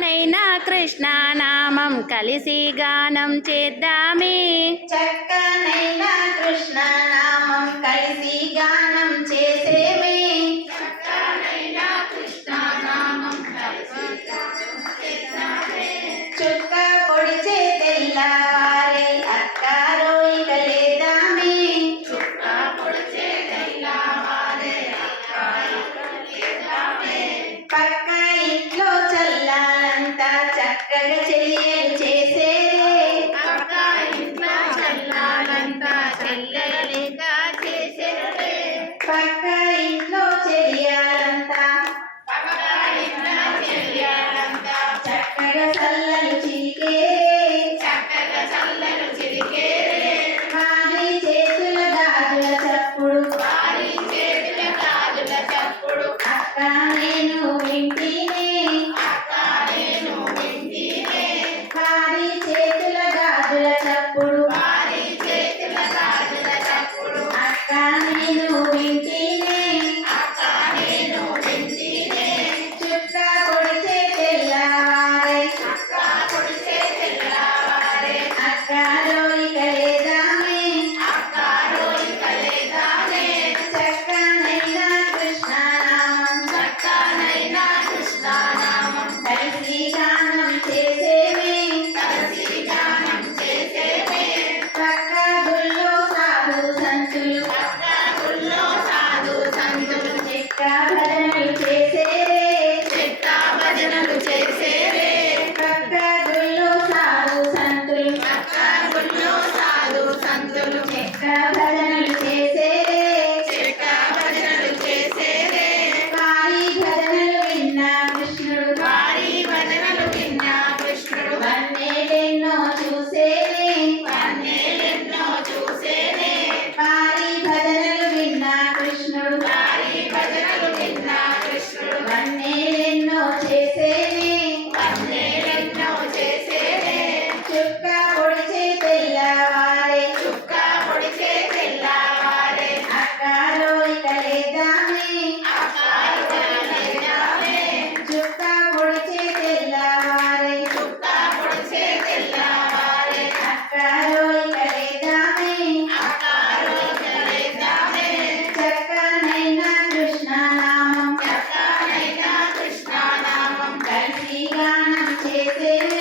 చక్కనైనా కృష్ణనామం కలిసి గానం చేద్దామే. చక్కనైనా కృష్ణనామం కలిసి గానం చేసేమే. చక్కనైనా కృష్ణనామం కలిసి గానం చేద్దామే. చుక్క పొడిచే తెల్లవారే అక్కారోయిక లేదామే. చుక్క పొడిచే తెల్లవారే అక్కారోయిక లేదామే. పక్క ఇంట్లో చల్లాలంతా చక్కగా చెయ్యలు చేసేదే. పక్క ఇంట్లో చల్లాలంతా చెల్లెలిగా చేసేదే. పక్క ఇంట్లో చెయ్యాలంతా చక్కగా చల్లలు చిరికేదే. వారి చేతుల గాజుల చప్పుడు అక్క నేను వింటినే. వారి చేతుల గాజుల చప్పుడు అక్క నేను వింటినే. చుక్క పొడిచే తెల్లవారే అక్కారోయిక లేదామే. చక్కనైనా కృష్ణనామం కలిసి గానం చేసేమే. పక్క గుళ్ళో సాధు సంతులు చెక్క భజనలు చేసేదే. పక్క గుళ్ళో సాధు సంతులు చెక్క భజనలు చేసేదే. వారి భజనలు విన్న కృష్ణుడు వన్నెలెన్నో చూసేదే. వారి భజనలు విన్న కృష్ణుడు వన్నెలెన్నో చేసేదే. చుక్క పొడిచే తెల్లవారే అక్కారోయిక లేదామే. చుక్క పొడిచే తెల్లవారే అక్కారోయిక లేదామే. చక్కనైనా కృష్ణనామం కలిసి గానం చేసేదే.